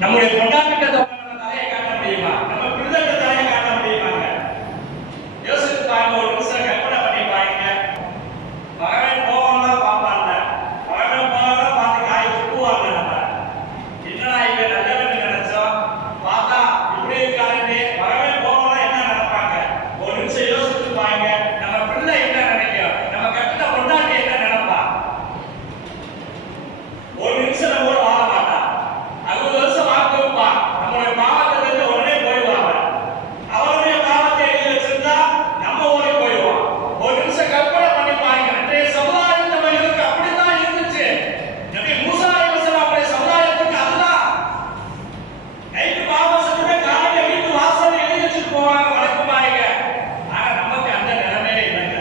நம்முடைய கொண்டாட்ட நம்ம தலையை காட்ட முடியுமா? நம்ம பிள்ளைங்க தலையை காட்ட முடியுமாங்க? யோசித்து பாருங்க, ஒரு நிமிஷம் கற்பனை பண்ணி பாருங்க. மகன் போகலாம் பார்ப்பாங்க, மகன் போகலாம் பார்த்து காய் துப்புவாங்க. நம்ம என்னடா இவன் நல்லவன் நினைச்சோம், பார்த்தா இப்படி இருக்காருன்னு மகன் போகலாம் என்ன நினைப்பாங்க? ஒரு நிமிஷம் யோசித்து பாருங்க. நம்ம பிள்ளை என்ன நினைக்கிறோம், நம்ம கட்டின கொண்டாட்டி என்ன நினைப்பா? ஒரு நிமிஷம் நம்ம வாழ மாட்டா, 60 வருஷம் வாழ்க்கை இருப்பா. நம்மளுடைய பாவத்தை தெரிஞ்ச உடனே போயிடுவாங்க. அவருடைய பாவத்தை எழுதி வச்சிருந்தா நம்ம ஓடி போயிடுவோம். ஒரு நிமிஷம் கற்பனை பண்ணி பாருங்க. அன்றைய சமுதாயத்தவர்களுக்கு அப்படித்தான் இருந்துச்சு. நபி மூசா அலைஹிஸ்ஸலாம் அவருடைய சமுதாயத்துக்கு அதுதான். நைட்டு பாவம் செஞ்சுட்டு காலையில வீட்டு வாசல்ல எழுதி வச்சுட்டு போவாங்க வழக்கமாக. ஆனா நமக்கு அந்த நிலைமையே இல்லைங்க.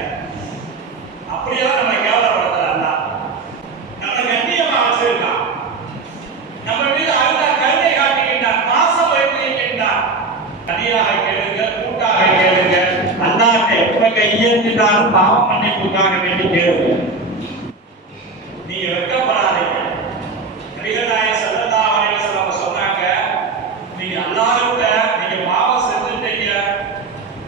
அப்படியெல்லாம் நம்ம கேவலப்படுத்தலாம். நம்ம கண்ணியமா வச்சிருக்கான். நம்ம மீது அருளா கருணை காட்டுகின்றான், பாசம் வைத்திருக்கின்றான். தனியாக கேளுங்க, கூட்டாக கேளுங்க. அல்லாஹ்வை எப்ப கையேந்தினாலும் பாவம் மன்னிப்புக்காக வேண்டி கேளுங்க. நீங்க வெட்கப்படாதீங்க. நபிகள் நாயகம் ஸல்லல்லாஹு அலைஹி வஸல்லம் சொன்னாங்க, நீங்க அல்லாஹ்விட்ட நீங்க பாவம் செஞ்சுட்டீங்க,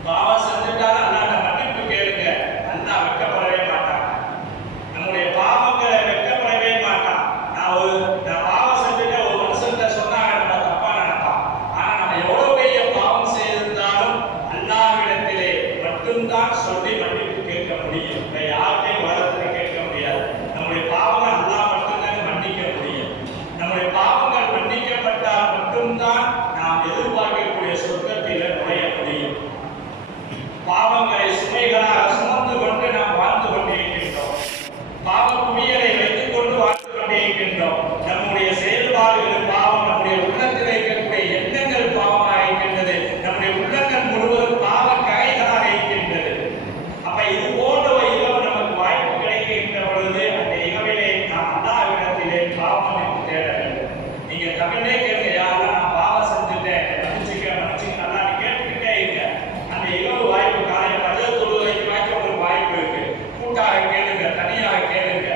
பாவம் செஞ்சுட்டாலும் அல்லாஹ்ட்ட மன்னிப்பு கேளுங்க. அல்லாஹ் வெட்கப்படவே மாட்டான். நம்முடைய பாவங்களை வெட்கப்படவே மாட்டான். நான் பாவம் செஞ்சுட்டு ஒரு மனுஷன்கிட்ட சொன்னாங்க, நம்ம தப்பா நினைப்பான். ஆனா நம்ம எவ்வளவு பெரிய பாவம் செய்திருந்தாலும் அல்லாஹ்விடத்திலே மட்டும்தான் சொல்லி மன்னிப்பு கேட்க முடியும். வேற யார்கிட்டையும் உலகத்துல கேட்க முடியாது. நம்முடைய பாவங்கள் அல்லாஹ் மட்டும்தான் மன்னிக்க முடியும். நம்முடைய பாவங்கள் மன்னிக்கப்பட்டால் மட்டும்தான் நாம் எதிர்பார்க்கக்கூடிய சொர்க்கத்திலே நுழைய முடியும். பாவங்களை சுமைகளாக சுமந்து கொண்டு நாம் வாழ்ந்து கொண்டிருக்கின்றோம். பாவ குவியலை வைத்துக் கொண்டு வாழ்ந்து கொண்டிருக்கின்றோம். நம்முடைய செயல்பாடுகள் பாவம், நம்முடைய உள்ளத்தில் இருக்கக்கூடிய எண்ணங்கள் பாவமாக இருக்கின்றது. நம்முடைய உள்ளங்கள் முழுவதும் பாவ கரைகளாக இருக்கின்றது. அப்ப இது போன்ற ஒரு இரவு நமக்கு வாய்ப்பு கிடைக்கின்ற பொழுது அந்த இரவிலே நாம் அல்லாஹ்விடத்திலே பாவ மன்னிப்பு தேட வேண்டும். நீங்க தமிழே கேட்க, யாரெல்லாம் நான் பாவம் செஞ்சுட்டேன், மன்னிச்சுக்க நல்லா கேட்டுக்கிட்டே இருங்க. அந்த இரவு வாய்ப்பு காலையில் பதில் தொழுவதற்கு வாய்ப்பு ஒரு வாய்ப்பு இருக்கு. கூட்டாக கேளுங்க, தனியாக கேளுங்க,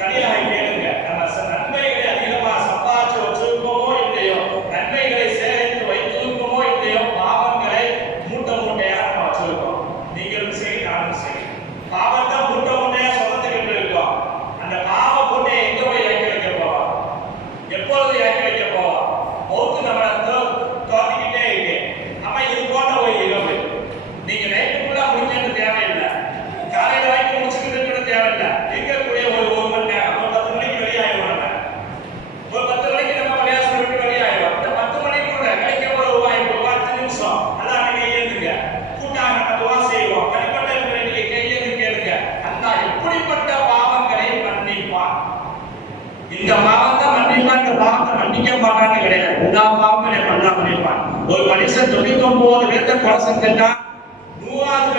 தனியாக கேளுங்க. நம்ம நன்மைகளை அதிகமாக சம்பாதிச்சு வச்சிருக்கோமோ இல்லையோ, நன்மைகளை சேகரித்து வைத்திருக்கோமோ இல்லையோ, பாவங்களை மூட்டை மூட்டையாக நம்ம வச்சிருக்கோம். நீங்களும் சரி, நானும் சரி. பாவத்தை மூட்டை மூட்டையா சொந்தத்துக்கிட்டு இருக்கோம். அந்த பாவ மூட்டையை எங்க போய் இறக்கி வைக்க போவோம்? எப்பொழுது இறக்கி வைக்க போவோம்? மௌத்து நம்மளை தோட்டிக்கிட்டே இருக்கு. அப்ப இது போன்ற ஒரு இரவு நீங்க நைட்டுக்குள்ள முடிக்கிறது தேவையில்லை, காலையில வரைக்கும் முடிச்சுக்கிட்டு தேவையில்லை. இருக்கக்கூடிய ஒரு மணி நேரம், ஒரு 10 மணிக்கு வெளியாயிடுவாங்க. ஒரு 10 மணிக்கு நம்ம விளையாட்டு விட்டு வெளியாயிடுவோம். இந்த 10 மணிக்குள்ள கிடைக்க ஒரு வாய்ப்பு 10 நிமிஷம் அல்லாஹ் கையேந்துங்க. கூட்டாக நம்ம துவா செய்வோம். தனிப்பட்ட நீங்க கையேந்து கேளுங்க. அல்லாஹ் எப்படிப்பட்ட பாவங்களை மன்னிப்பான்? இந்த பாவத்தை மன்னிப்பான், இந்த பாவத்தை மன்னிக்க மாட்டான்னு கிடையாது. எல்லா பாவங்களையும் அல்லாஹ் மன்னிப்பான். ஒரு மனுஷன் 99 பேர்த்த கொலை செஞ்சுட்டா 100வது